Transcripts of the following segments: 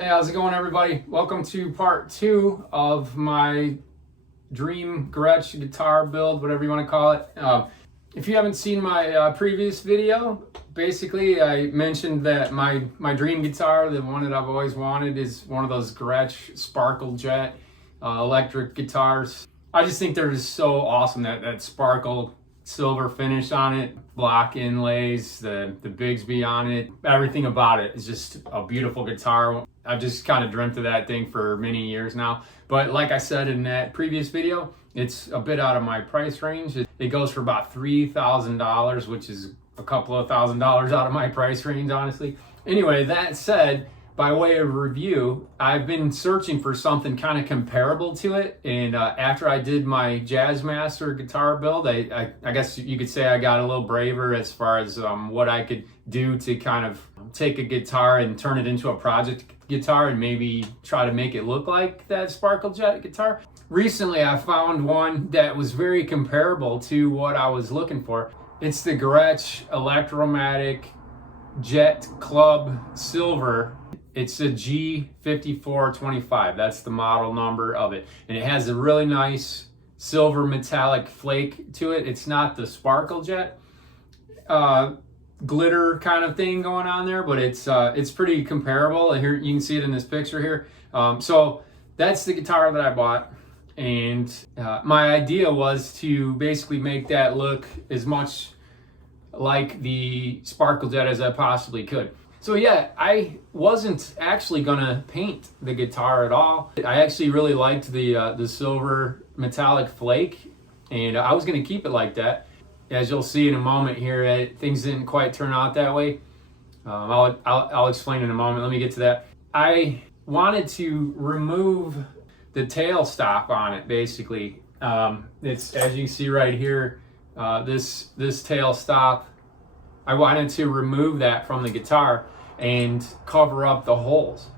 Hey, how's it going, everybody? Welcome to part 2 of my dream Gretsch guitar build, whatever you want to call it. If you haven't seen my previous video, basically I mentioned that my dream guitar, the one that I've always wanted, is one of those Gretsch Sparkle Jet electric guitars. I just think they're just so awesome, that sparkle silver finish on it, block inlays, the Bigsby on it, everything about it is just a beautiful guitar. I've just kind of dreamt of that thing for many years now. But like I said in that previous video, it's a bit out of my price range. It goes for about $3,000, which is a couple of $1,000s out of my price range, honestly. Anyway, that said, by way of review, I've been searching for something kind of comparable to it, and after I did my Jazzmaster guitar build, I guess you could say I got a little braver as far as what I could do to kind of take a guitar and turn it into a project guitar and maybe try to make it look like that Sparkle Jet guitar. Recently, I found one that was very comparable to what I was looking for. It's the Gretsch Electromatic Jet Club Silver. It's a G5425. That's the model number of it. And it has a really nice silver metallic flake to it. It's not the Sparkle Jet glitter kind of thing going on there, but it's pretty comparable. Here you can see it in this picture here. So that's the guitar that I bought. And my idea was to basically make that look as much like the Sparkle Jet as I possibly could. So yeah, I wasn't actually gonna paint the guitar at all. I actually really liked the silver metallic flake, and I was gonna keep it like that. As you'll see in a moment here, things didn't quite turn out that way. I'll explain in a moment. Let me get to that. I wanted to remove the tail stop on it, basically. It's, as you can see right here, this tail stop, I wanted to remove that from the guitar and cover up the holes.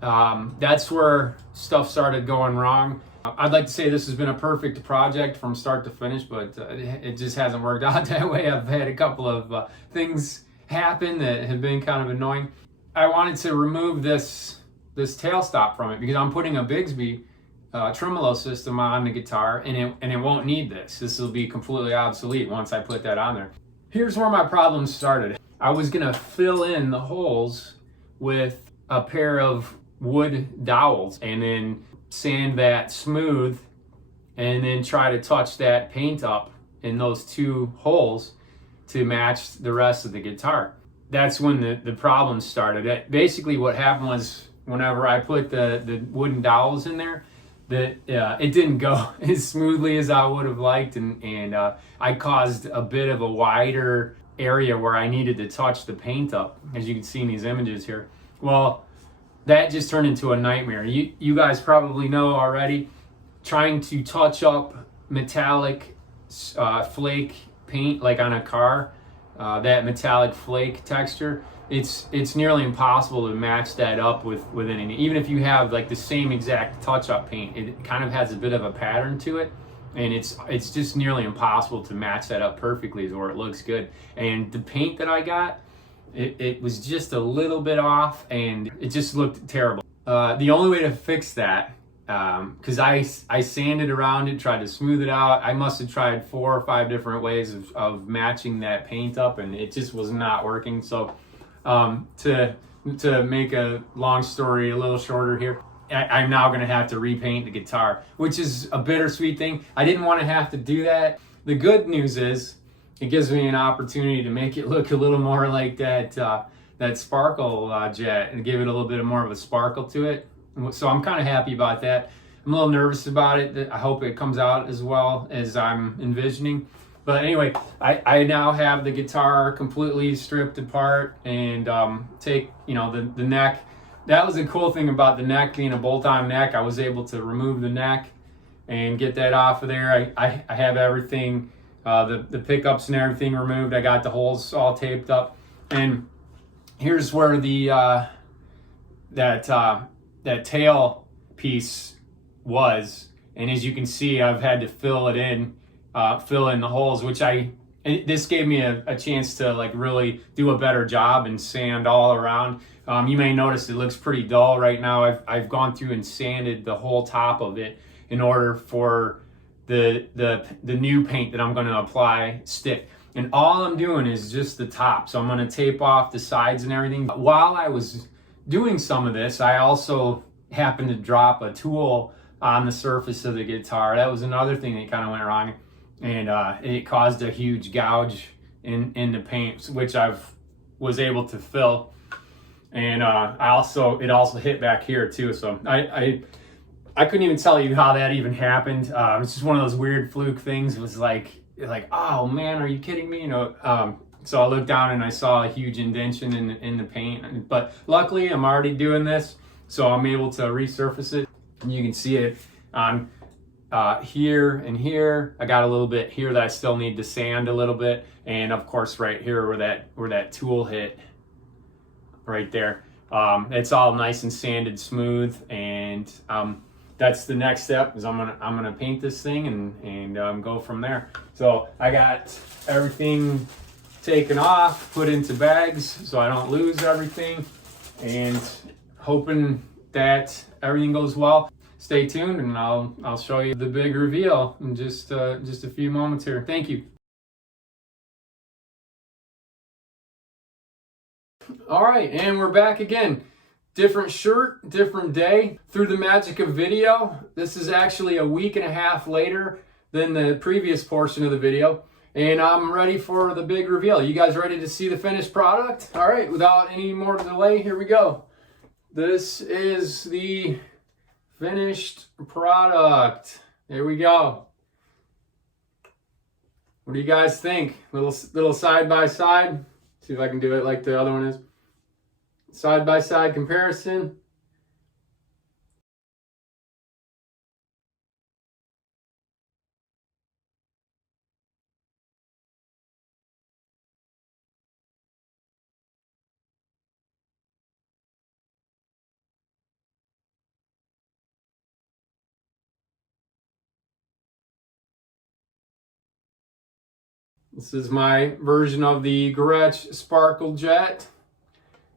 That's where stuff started going wrong. I'd like to say this has been a perfect project from start to finish, but it just hasn't worked out that way. I've had a couple of things happen that have been kind of annoying. I wanted to remove this tail stop from it because I'm putting a Bigsby tremolo system on the guitar, and it won't need this. This will be completely obsolete once I put that on there. Here's where my problem started. I was gonna fill in the holes with a pair of wood dowels and then sand that smooth and then try to touch that paint up in those two holes to match the rest of the guitar. That's when the problem started. Basically what happened was whenever I put the wooden dowels in there, it didn't go as smoothly as I would have liked, and I caused a bit of a wider area where I needed to touch the paint up, as you can see in these images here. Well, that just turned into a nightmare. You guys probably know already, trying to touch up metallic flake paint like on a car, that metallic flake texture, it's nearly impossible to match that up with anything. Even if you have like the same exact touch-up paint, it kind of has a bit of a pattern to it, and it's just nearly impossible to match that up perfectly where it looks good. And the paint that I got, it was just a little bit off, and it just looked terrible. The only way to fix that, because I sanded around it, tried to smooth it out. I must have tried 4 or 5 different ways of matching that paint up, and it just was not working. So to make a long story a little shorter here, I'm now going to have to repaint the guitar, which is a bittersweet thing. I didn't want to have to do that. The good news is it gives me an opportunity to make it look a little more like that Sparkle Jet and give it a little bit more of a sparkle to it. So I'm kind of happy about that. I'm a little nervous about it. I hope it comes out as well as I'm envisioning. But anyway, I now have the guitar completely stripped apart, and take, the neck. That was the cool thing about the neck being a bolt-on neck. I was able to remove the neck and get that off of there. I have everything, the pickups and everything removed. I got the holes all taped up. And here's where that tail piece was. And as you can see, I've had to fill in the holes, which this gave me a chance to like really do a better job and sand all around. You may notice it looks pretty dull right now. I've gone through and sanded the whole top of it in order for the new paint that I'm going to apply stick. And all I'm doing is just the top. So I'm going to tape off the sides and everything. While I was doing some of this, I also happened to drop a tool on the surface of the guitar. That was another thing that kind of went wrong, and it caused a huge gouge in the paint, which I was able to fill. And it also hit back here too. So I couldn't even tell you how that even happened. It's just one of those weird fluke things. It was like, oh man, are you kidding me? You know. So I looked down and I saw a huge indentation in the paint. But luckily, I'm already doing this, so I'm able to resurface it. And you can see it on here and here. I got a little bit here that I still need to sand a little bit, and of course right here where that tool hit, right there. It's all nice and sanded smooth, and that's the next step. Is I'm gonna paint this thing and go from there. So I got everything taken off, put into bags so I don't lose everything, and hoping that everything goes well. Stay tuned, and I'll show you the big reveal in just a few moments here. Thank you. All right, and we're back again. Different shirt, different day. Through the magic of video, this is actually a week and a half later than the previous portion of the video, and I'm ready for the big reveal. You guys ready to see the finished product? All right, without any more delay, here we go. This is the finished product. There we go. What do you guys think? Little side by side. See if I can do it like the other one is. Side by side comparison. This is my version of the Gretsch Sparkle Jet.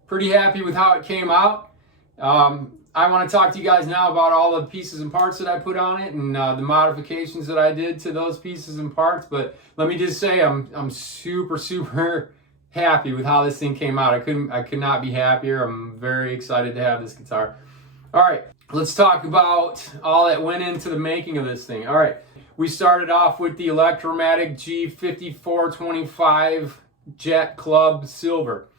Pretty happy with how it came out. I want to talk to you guys now about all the pieces and parts that I put on it, and the modifications that I did to those pieces and parts. But let me just say, I'm super happy with how this thing came out. I could not be happier. I'm very excited to have this guitar. All right, let's talk about all that went into the making of this thing. All right. We started off with the Electromatic G5425 Jet Club Silver.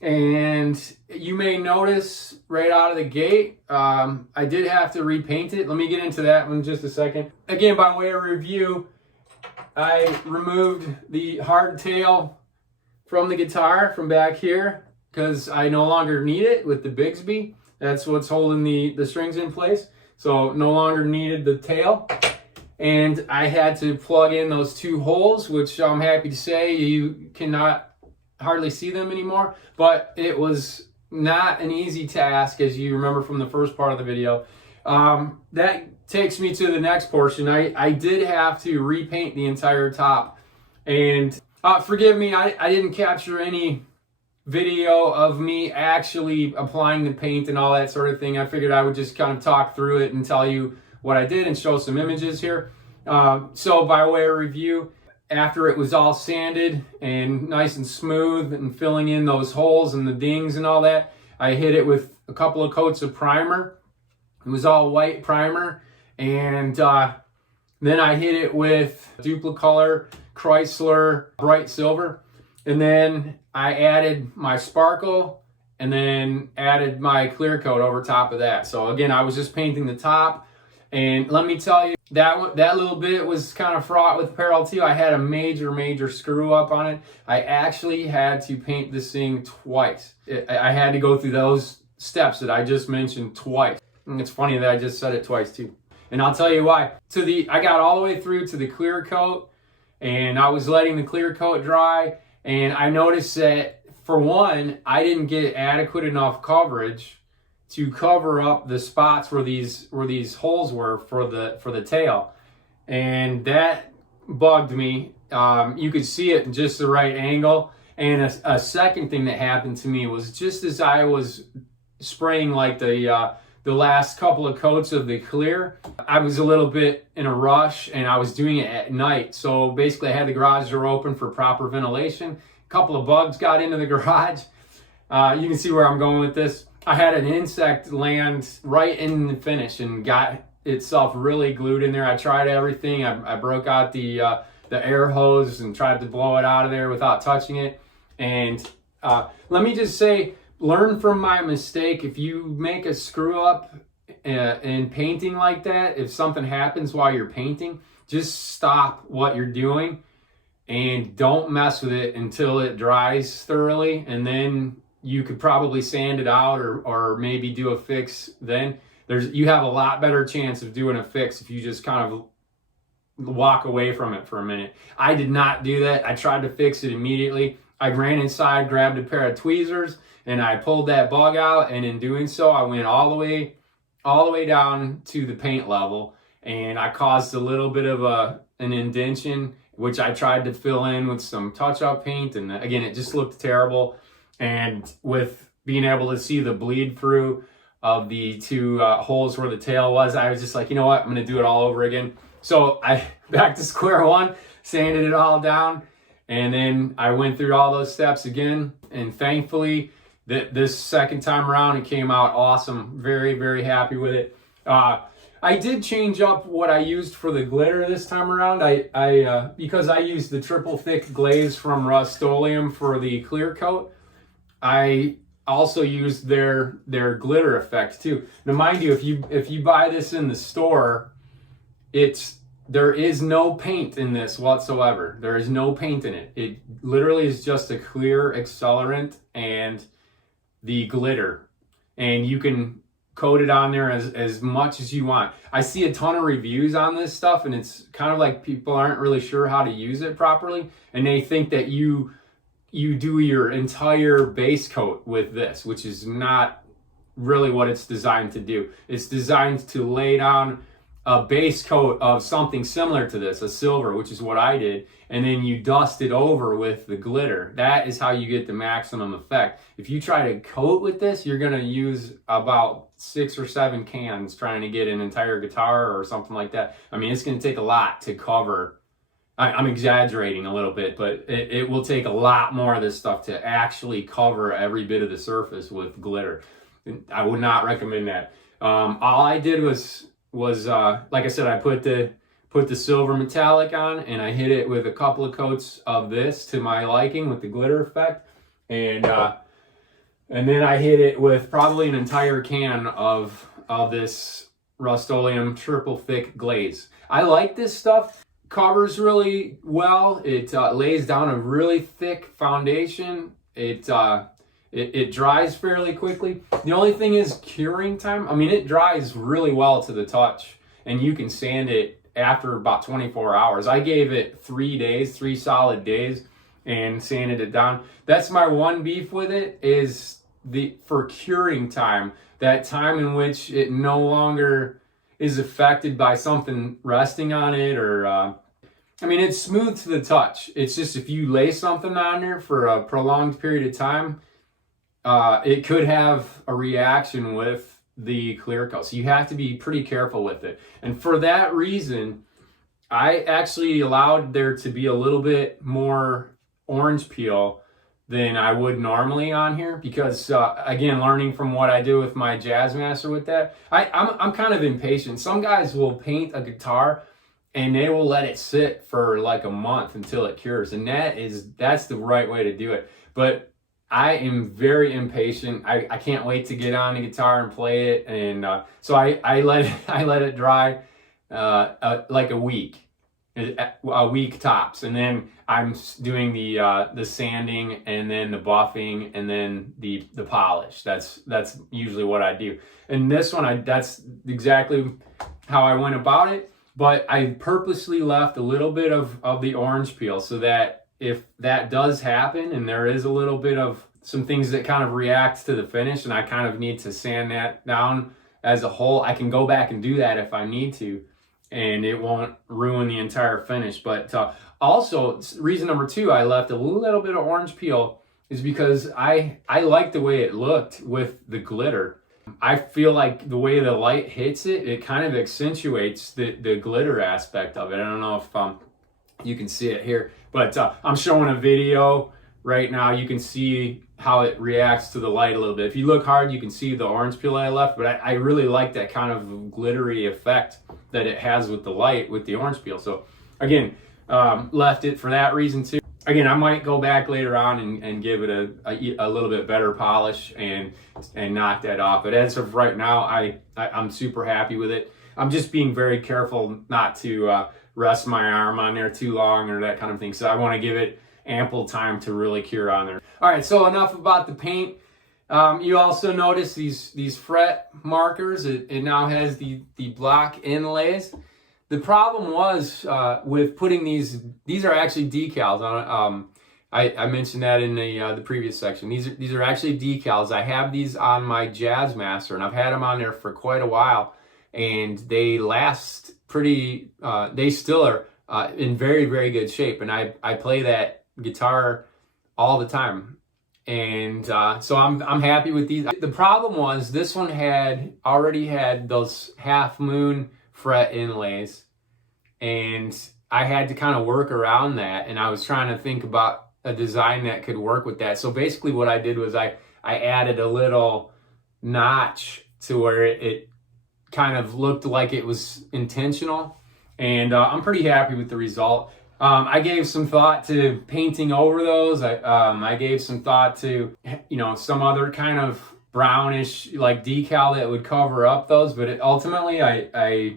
And you may notice right out of the gate, I did have to repaint it. Let me get into that in just a second. Again, by way of review, I removed the hardtail from the guitar from back here because I no longer need it with the Bigsby. That's what's holding the strings in place. So no longer needed the tail. And I had to plug in those two holes, which I'm happy to say you cannot hardly see them anymore. But it was not an easy task, as you remember from the first part of the video. That takes me to the next portion. I did have to repaint the entire top. And forgive me, I didn't capture any video of me actually applying the paint and all that sort of thing. I figured I would just kind of talk through it and tell you what I did and show some images here. So by way of review, after it was all sanded and nice and smooth and filling in those holes and the dings and all that, I hit it with a couple of coats of primer. It was all white primer, and then I hit it with Duplicolor Chrysler Bright Silver, and then I added my sparkle and then added my clear coat over top of that. So again, I was just painting the top. And let me tell you, that little bit was kind of fraught with peril too. I had a major screw up on it. I actually had to paint this thing twice. I had to go through those steps that I just mentioned twice. And it's funny that I just said it twice too. And I'll tell you why. I got all the way through to the clear coat, and I was letting the clear coat dry, and I noticed that, for one, I didn't get adequate enough coverage to cover up the spots where these holes were for the tail, and that bugged me. You could see it in just the right angle, And a second thing that happened to me was just as I was spraying like the last couple of coats of the clear, I was a little bit in a rush and I was doing it at night. So basically I had the garage door open for proper ventilation. A couple of bugs got into the garage. You can see where I'm going with this. I had an insect land right in the finish and got itself really glued in there. I tried everything. I broke out the air hose and tried to blow it out of there without touching it. And let me just say, learn from my mistake. If you make a screw up in painting like that, if something happens while you're painting, just stop what you're doing and don't mess with it until it dries thoroughly. And then you could probably sand it out or maybe do a fix then. You have a lot better chance of doing a fix if you just kind of walk away from it for a minute. I did not do that. I tried to fix it immediately. I ran inside, grabbed a pair of tweezers, and I pulled that bug out, and in doing so, I went all the way down to the paint level, and I caused a little bit of an indentation, which I tried to fill in with some touch-up paint, and again, it just looked terrible. And with being able to see the bleed through of the two holes where the tail was, I was just like, you know what, I'm gonna do it all over again. So I back to square one, sanded it all down, and then I went through all those steps again, and thankfully this second time around it came out awesome. Very, very happy with it. I did change up what I used for the glitter this time around. I because I used the triple thick glaze from Rust-Oleum for the clear coat, I also used their glitter effect too. Now mind you, if you buy this in the store, there is no paint in this whatsoever. There is no paint in it. It literally is just a clear accelerant and the glitter. And you can coat it on there as much as you want. I see a ton of reviews on this stuff, and it's kind of like people aren't really sure how to use it properly. And they think that you do your entire base coat with this, which is not really what it's designed to do. It's designed to lay down a base coat of something similar to this, a silver, which is what I did, and then you dust it over with the glitter. That is how you get the maximum effect. If you try to coat with this, you're gonna use about 6 or 7 cans trying to get an entire guitar or something like that. I mean, it's gonna take a lot to cover. I'm exaggerating a little bit, but it will take a lot more of this stuff to actually cover every bit of the surface with glitter. I would not recommend that. All I did was like I said, I put the silver metallic on, and I hit it with a couple of coats of this to my liking with the glitter effect, and then I hit it with probably an entire can of this Rust-Oleum triple thick glaze. I like this stuff. Covers really well. It lays down a really thick foundation. It dries fairly quickly. The only thing is curing time. I mean, it dries really well to the touch, and you can sand it after about 24 hours. I gave it 3 days, 3 solid days, and sanded it down. That's my one beef with it, is for curing time, that time in which it no longer is affected by something resting on it, or I mean, it's smooth to the touch. It's just if you lay something on there for a prolonged period of time, it could have a reaction with the clear coat. So you have to be pretty careful with it. And for that reason, I actually allowed there to be a little bit more orange peel than I would normally on here, because again, learning from what I do with my Jazzmaster with that, I'm kind of impatient. Some guys will paint a guitar and they will let it sit for like a month until it cures, and that's the right way to do it. But I am very impatient. I can't wait to get on the guitar and play it, and so I let it dry like a week tops, and then I'm doing the sanding, and then the buffing, and then the polish. That's usually what I do. And this one, that's exactly how I went about it. But I purposely left a little bit of the orange peel, so that if that does happen and there is a little bit of some things that kind of react to the finish and I kind of need to sand that down as a whole, I can go back and do that if I need to. and it won't ruin the entire finish. But also, reason number two, I left a little bit of orange peel is because I like the way it looked with the glitter. I feel like the way the light hits it, it kind of accentuates the glitter aspect of it. I don't know if you can see it here, but I'm showing a video right now. You can see how it reacts to the light a little bit. If you look hard, you can see the orange peel I left, but I really like that kind of glittery effect that it has with the light with the orange peel. So again, left it for that reason too. Again, I might go back later on and give it a little bit better polish and knock that off. But as of right now, I'm super happy with it. I'm just being very careful not to rest my arm on there too long or that kind of thing. So I want to give it ample time to really cure on there. All right, so enough about the paint. You also notice these fret markers. It now has the black inlays. The problem was with putting these are actually decals on it. I mentioned that in the previous section. These are actually decals. I have these on my Jazzmaster, and I've had them on there for quite a while, and they last pretty. They still are in very, very good shape, and I play that guitar all the time, and so I'm happy with these. The problem was this one already had those half moon fret inlays, and I had to kind of work around that, and I was trying to think about a design that could work with that. So basically what I did was I added a little notch to where it kind of looked like it was intentional, and I'm pretty happy with the result. I gave some thought to painting over those. I gave some thought to, some other kind of brownish like decal that would cover up those, but ultimately I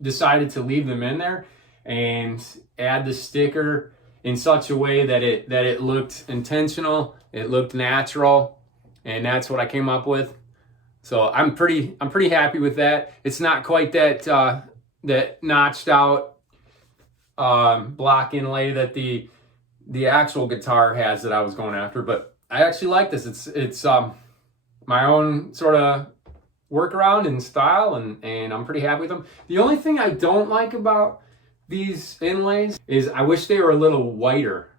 decided to leave them in there and add the sticker in such a way that it looked intentional, it looked natural, and that's what I came up with. So I'm pretty happy with that. It's not quite that that notched out block inlay that the actual guitar has that I was going after, but I actually like this. It's my own sort of workaround and style, and I'm pretty happy with them. The only thing I don't like about these inlays is I wish they were a little whiter.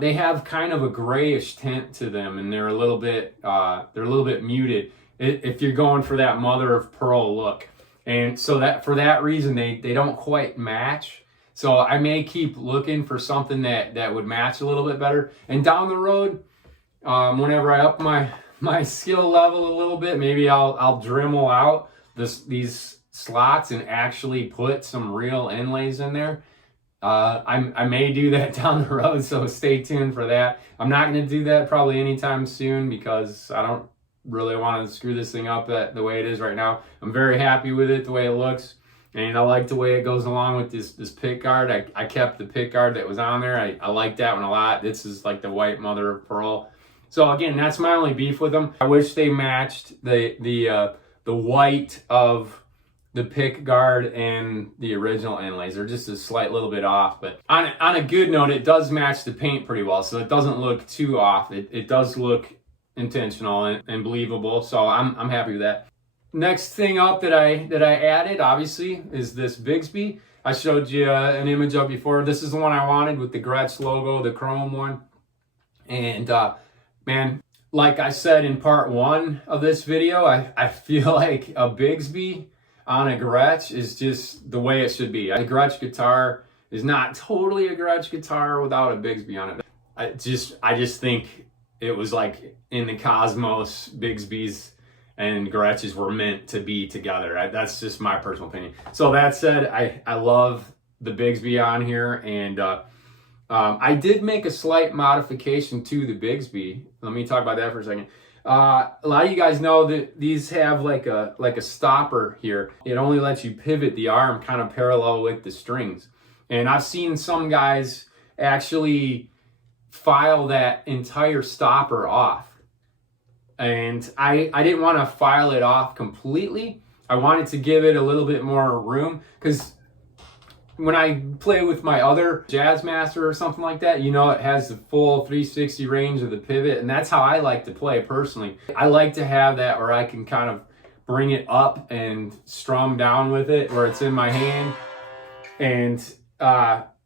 They have kind of a grayish tint to them, and they're a little bit muted if you're going for that mother of pearl look. And so that for that reason they don't quite match. So I may keep looking for something that would match a little bit better. And down the road, whenever I up my skill level a little bit, maybe I'll Dremel out these slots and actually put some real inlays in there. I may do that down the road, so stay tuned for that. I'm not going to do that probably anytime soon because I don't really want to screw this thing up the way it is right now. I'm very happy with it the way it looks, and I like the way it goes along with this pick guard. I kept the pick guard that was on there. I like that one a lot. This is like the white mother of pearl. So again, that's my only beef with them. I wish they matched the white of the pick guard and the original inlays. They're just a slight little bit off, but on a good note, it does match the paint pretty well, so it doesn't look too off. It does look intentional and believable, so I'm happy with that. Next thing up that I added, obviously, is this Bigsby. I showed you an image of before. This is the one I wanted with the Gretsch logo, the chrome one. And man, like I said in part one of this video, I feel like a Bigsby on a Gretsch is just the way it should be. A Gretsch guitar is not totally a Gretsch guitar without a Bigsby on it. I just think it was like in the cosmos, Bigsby's and Gretsch's were meant to be together. That's just my personal opinion. So that said, I love the Bigsby on here, and I did make a slight modification to the Bigsby. Let me talk about that for a second. A lot of you guys know that these have like a stopper here. It only lets you pivot the arm kind of parallel with the strings. And I've seen some guys actually file that entire stopper off. And I didn't want to file it off completely. I wanted to give it a little bit more room, because when I play with my other Jazzmaster or something like that, it has the full 360 range of the pivot, and that's how I like to play personally. I like to have that where I can kind of bring it up and strum down with it, where it's in my hand, And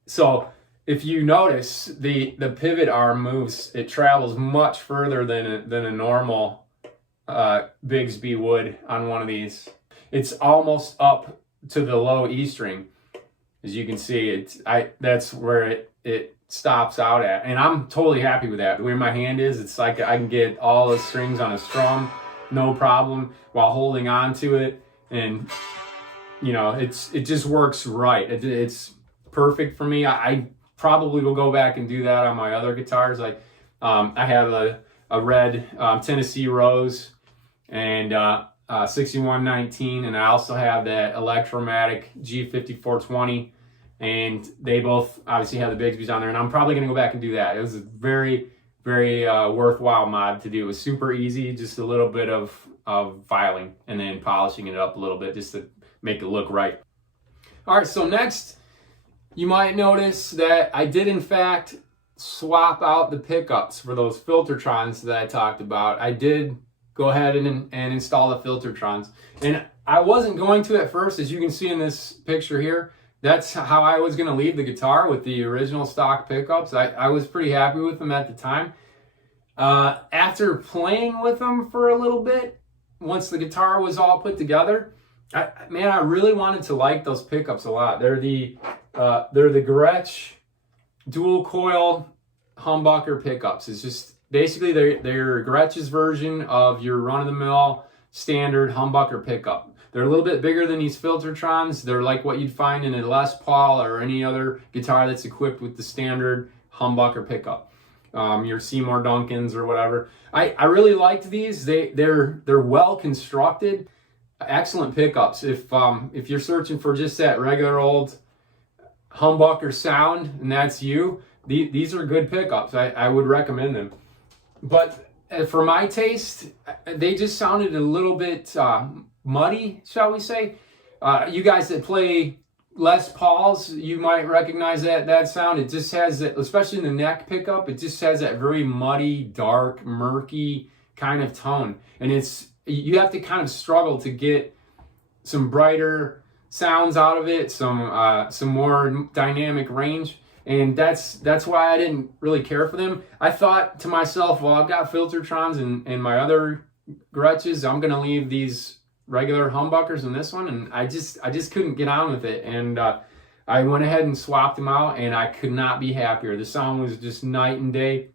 so if you notice, the pivot arm moves, it travels much further than a normal Bigsby would on one of these. It's almost up to the low E string. As you can see, that's where it stops out at. And I'm totally happy with that. The way my hand is, it's like I can get all the strings on a strum, no problem, while holding on to it. And you know, it just works right. It's perfect for me. I probably will go back and do that on my other guitars. Like I have a red Tennessee Rose and 6119, and I also have that Electromatic G5425, and they both obviously have the Bigsby's on there, and I'm probably going to go back and do that. It was a very, very worthwhile mod to do. It was super easy, just a little bit of filing and then polishing it up a little bit just to make it look right. All right, so next you might notice that I did in fact swap out the pickups for those Filtertrons that I talked about. I did go ahead and install the Filtertrons, and I wasn't going to at first. As you can see in this picture here, that's how I was going to leave the guitar, with the original stock pickups. I was pretty happy with them at the time. After playing with them for a little bit, once the guitar was all put together, I really wanted to like those pickups a lot. They're the Gretsch dual coil humbucker pickups. It's just basically they're Gretsch's version of your run-of-the-mill standard humbucker pickup. They're a little bit bigger than these Filtertrons. They're like what you'd find in a Les Paul or any other guitar that's equipped with the standard humbucker pickup. Your Seymour Duncans or whatever. I really liked these. They're well constructed. Excellent pickups. If you're searching for just that regular old humbucker sound, and that's you, these are good pickups. I would recommend them. But for my taste, they just sounded a little bit muddy, shall we say. You guys that play Les Pauls, you might recognize that sound. It just has that, especially in the neck pickup, it just has that very muddy, dark, murky kind of tone. And you have to kind of struggle to get some brighter sounds out of it, some more dynamic range. And that's why I didn't really care for them. I thought to myself, well, I've got Filtertrons and my other Gretches. I'm going to leave these regular humbuckers in this one, and I just couldn't get on with it. And I went ahead and swapped them out, and I could not be happier. The sound was just night and day.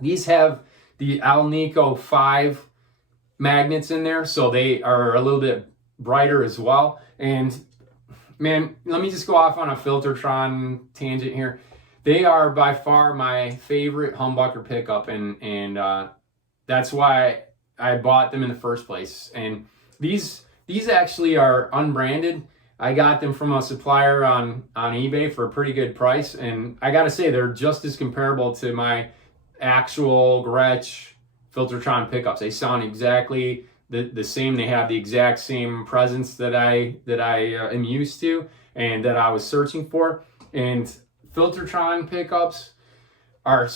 These have the Alnico 5 magnets in there, so they are a little bit brighter as well. And man, let me just go off on a Filtertron tangent here. They are by far my favorite humbucker pickup, and that's why I bought them in the first place. And these actually are unbranded. I got them from a supplier on eBay for a pretty good price, and I gotta say they're just as comparable to my actual Gretsch Filtertron pickups. They sound exactly the same. They have the exact same presence that I am used to and that I was searching for. And Filtertron pickups are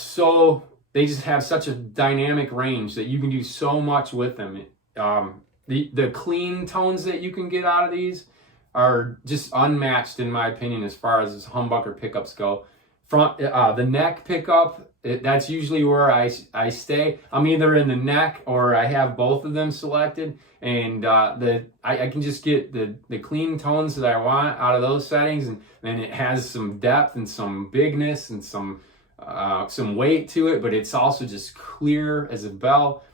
they just have such a dynamic range that you can do so much with them. The clean tones that you can get out of these are just unmatched in my opinion as far as humbucker pickups go. The neck pickup, that's usually where I stay. I'm either in the neck or I have both of them selected, and I can just get the clean tones that I want out of those settings, and it has some depth and some bigness and some weight to it, but it's also just clear as a bell,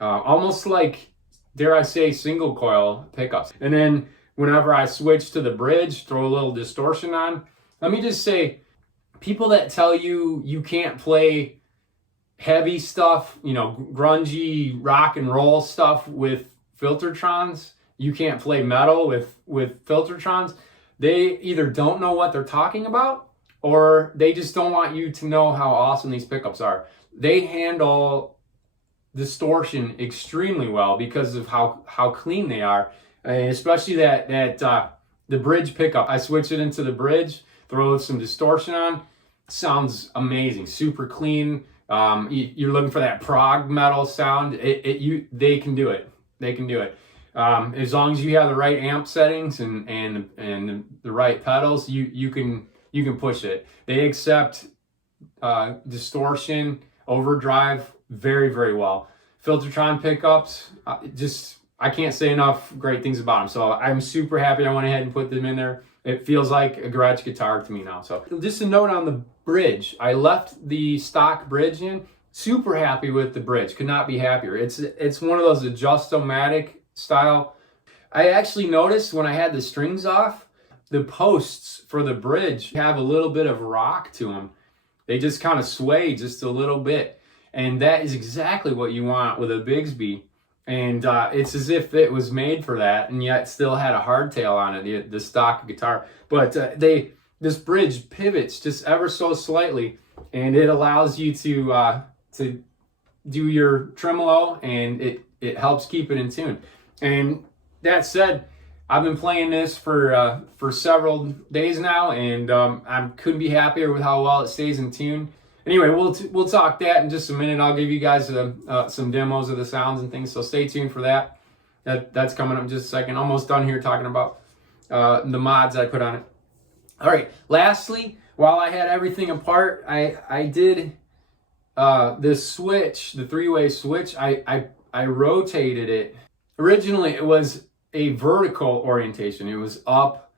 almost like, dare I say, single coil pickups. And then whenever I switch to the bridge, throw a little distortion on, let me just say, people that tell you can't play heavy stuff, grungy rock and roll stuff with Filtertrons, you can't play metal with Filtertrons, they either don't know what they're talking about, or they just don't want you to know how awesome these pickups are. They handle distortion extremely well because of how clean they are, especially the bridge pickup. I switch it into the bridge, throw some distortion on, sounds amazing, super clean. You're looking for that prog metal sound, they can do it. As long as you have the right amp settings and the right pedals, you can push it. They accept distortion, overdrive very, very well. Filtertron pickups, I can't say enough great things about them. So I'm super happy I went ahead and put them in there. It feels like a Gretsch guitar to me now. So just a note on the bridge. I left the stock bridge in. Super happy with the bridge. Could not be happier. It's one of those Adjustomatic style. I actually noticed when I had the strings off, the posts for the bridge have a little bit of rock to them. They just kind of sway just a little bit. And that is exactly what you want with a Bigsby. And it's as if it was made for that, and yet still had a hardtail on it, the stock guitar. But this bridge pivots just ever so slightly, and it allows you to do your tremolo, and it helps keep it in tune. And that said, I've been playing this for several days now, and I couldn't be happier with how well it stays in tune. Anyway, we'll talk that in just a minute. I'll give you guys some demos of the sounds and things, so stay tuned for that. That's coming up in just a second. Almost done here talking about the mods I put on it. All right, lastly, while I had everything apart, I did this switch, the three-way switch. I rotated it. Originally, it was a vertical orientation. It was up,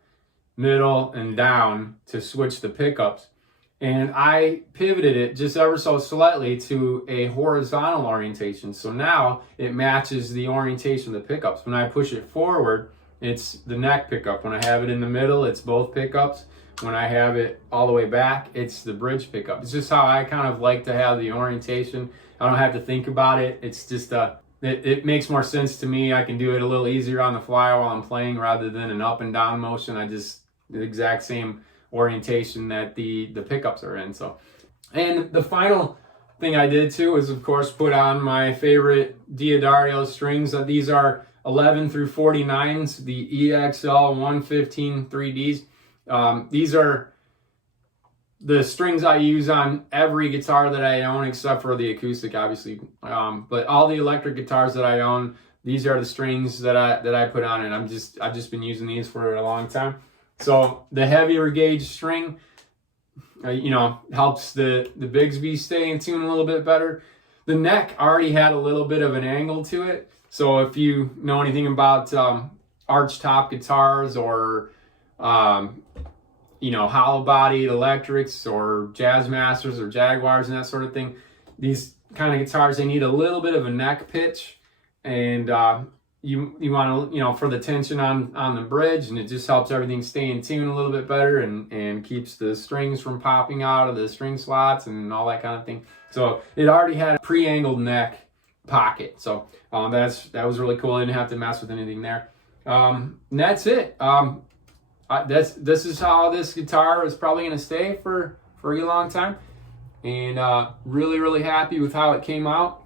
middle, and down to switch the pickups. And I pivoted it just ever so slightly to a horizontal orientation. So now it matches the orientation of the pickups. When I push it forward, it's the neck pickup. When I have it in the middle, it's both pickups. When I have it all the way back, it's the bridge pickup. It's just how I kind of like to have the orientation. I don't have to think about it. It's just it makes more sense to me. I can do it a little easier on the fly while I'm playing rather than an up and down motion. The exact same orientation that the pickups are in. So, and the final thing I did too is, of course, put on my favorite Diodario strings. These are 11 through 49s, the EXL 115 3Ds. These are the strings I use on every guitar that I own, except for the acoustic, obviously. But all the electric guitars that I own, these are the strings that I put on, and I've just been using these for a long time. So the heavier gauge string, helps the Bigsby stay in tune a little bit better. The neck already had a little bit of an angle to it. So if you know anything about arch top guitars or hollow bodied electrics or Jazz Masters or Jaguars and that sort of thing, these kind of guitars, they need a little bit of a neck pitch, and you want to, for the tension on the bridge, and it just helps everything stay in tune a little bit better and keeps the strings from popping out of the string slots and all that kind of thing. So it already had a pre-angled neck pocket. So that was really cool. I didn't have to mess with anything there. And that's it. This is how this guitar is probably going to stay for a really long time. And really, really happy with how it came out.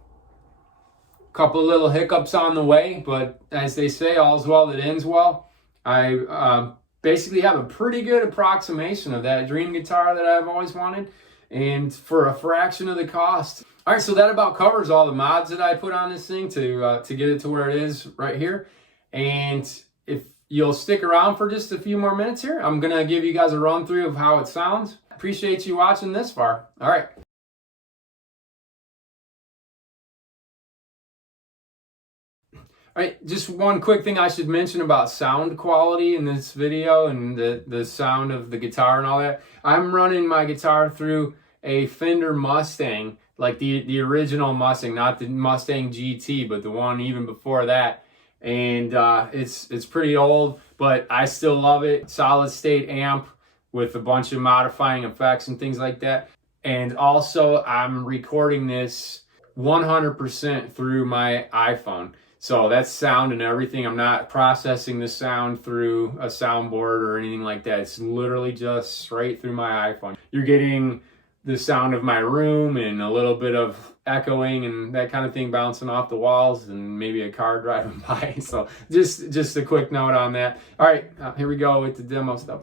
Couple of little hiccups on the way, but as they say, all's well that ends well. I basically have a pretty good approximation of that dream guitar that I've always wanted, and for a fraction of the cost. All right, so that about covers all the mods that I put on this thing to get it to where it is right here. And if you'll stick around for just a few more minutes here, I'm gonna give you guys a run through of how it sounds. Appreciate you watching this far. All right. All right, just one quick thing I should mention about sound quality in this video and the sound of the guitar and all that. I'm running my guitar through a Fender Mustang, like the original Mustang, not the Mustang GT, but the one even before that. And it's pretty old, but I still love it. Solid state amp with a bunch of modifying effects and things like that. And also, I'm recording this 100% through my iPhone. So that's sound and everything. I'm not processing the sound through a soundboard or anything like that. It's literally just straight through my iPhone. You're getting the sound of my room and a little bit of echoing and that kind of thing bouncing off the walls and maybe a car driving by. So just a quick note on that. All right, here we go with the demo stuff.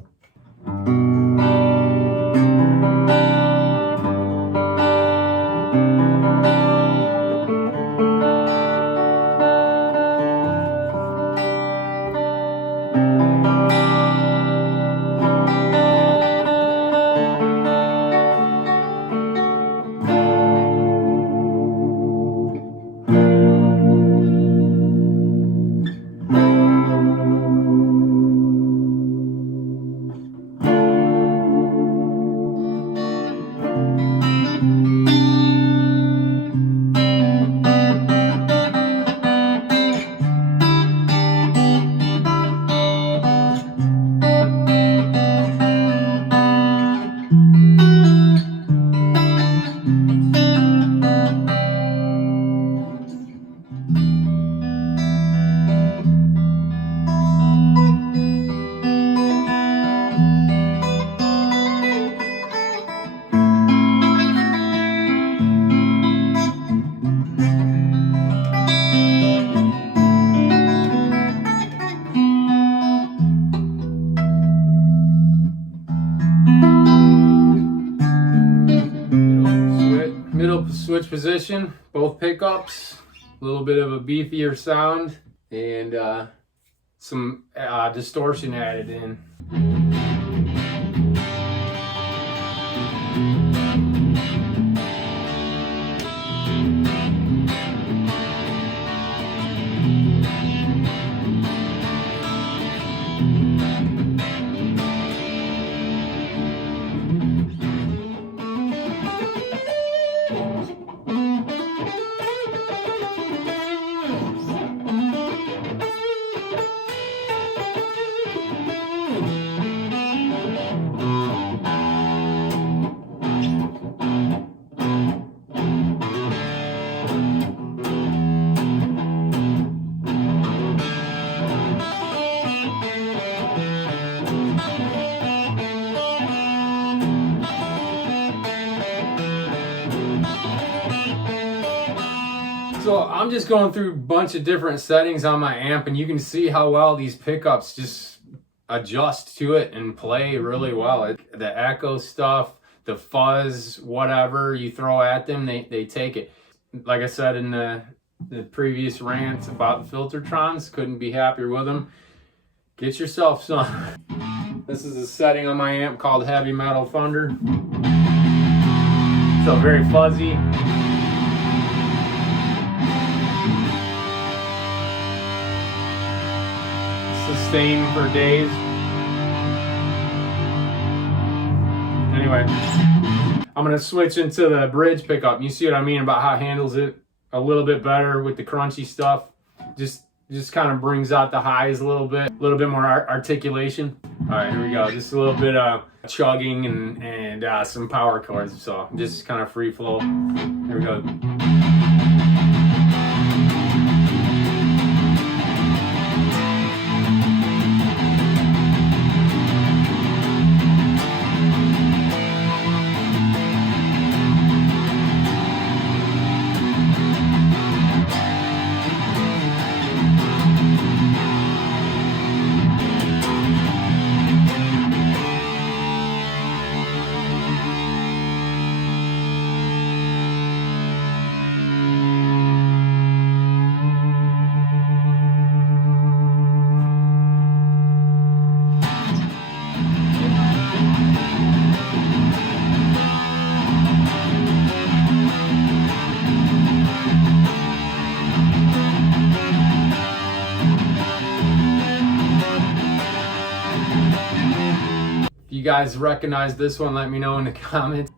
switch position, both pickups, a little bit of a beefier sound, and some distortion added in. So I'm just going through a bunch of different settings on my amp, and you can see how well these pickups just adjust to it and play really well. The echo stuff, the fuzz, whatever you throw at them, they take it. Like I said in the previous rant about the Filtertrons, couldn't be happier with them. Get yourself some. This is a setting on my amp called Heavy Metal Thunder. So very fuzzy. Sustain for days. Anyway, I'm gonna switch into the bridge pickup. You see what I mean about how it handles it a little bit better with the crunchy stuff. Just kind of brings out the highs a little bit more articulation. All right, here we go. Just a little bit of chugging and some power chords. So just kind of free flow. Here we go. If you guys recognize this one, let me know in the comments.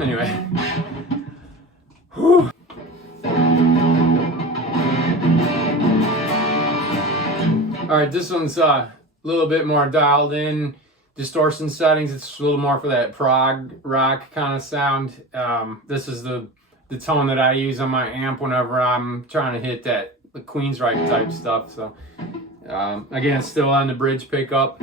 Anyway. Whew. All right, this one's a little bit more dialed in distortion settings. It's a little more for that prog rock kind of sound. This is the tone that I use on my amp whenever I'm trying to hit the Queensryche type stuff. So again, it's still on the bridge pickup.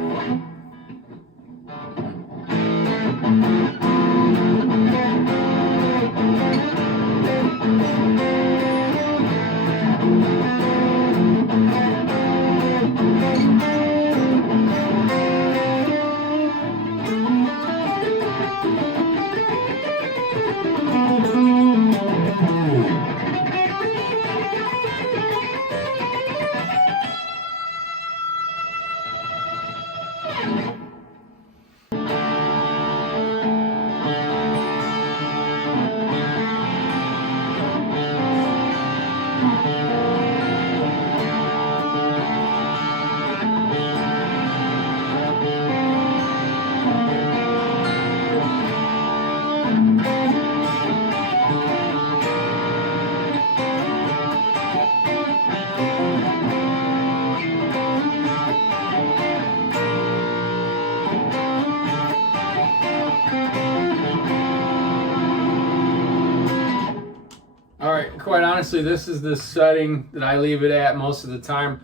honestly, this is the setting that I leave it at most of the time.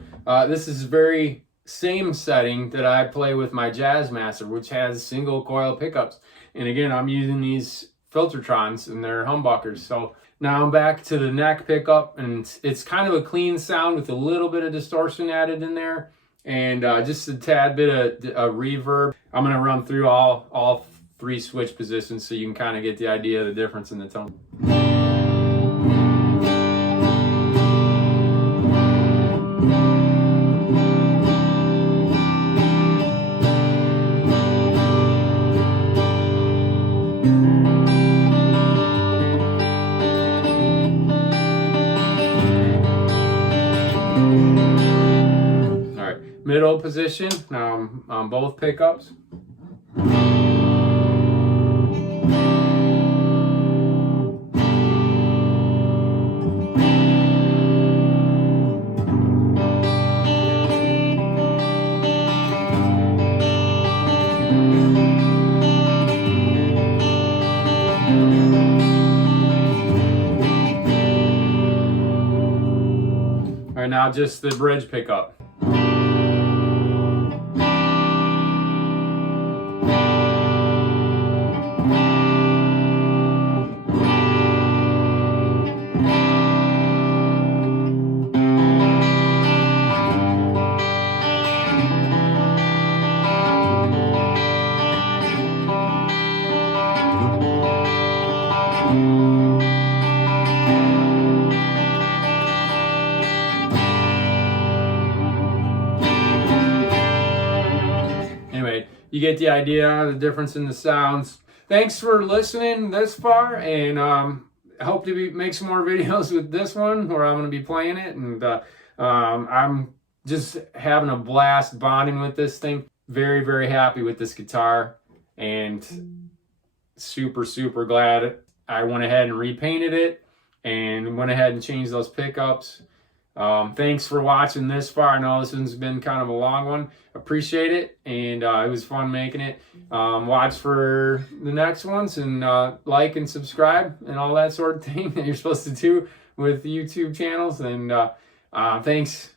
This is very same setting that I play with my Jazzmaster, which has single coil pickups. And again, I'm using these Filtertrons and they're humbuckers. So now I'm back to the neck pickup, and it's kind of a clean sound with a little bit of distortion added in there, and just a tad bit of reverb. I'm going to run through all 3 switch positions so you can kind of get the idea of the difference in the tone. Middle position, now on both pickups. All right, now just the bridge pickup. Anyway, you get the idea, the difference in the sounds. Thanks for listening this far, and I hope to make some more videos with this one where I'm going to be playing it, and I'm just having a blast bonding with this thing. Very, very happy with this guitar, and super glad I went ahead and repainted it and went ahead and changed those pickups. Thanks for watching this far. I know this one's been kind of a long one. Appreciate it, and it was fun making it. Watch for the next ones, and like and subscribe and all that sort of thing that you're supposed to do with YouTube channels. And thanks.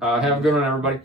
Have a good one, everybody.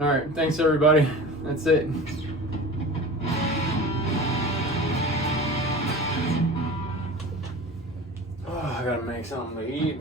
All right, thanks everybody. That's it. Oh, I gotta make something to eat.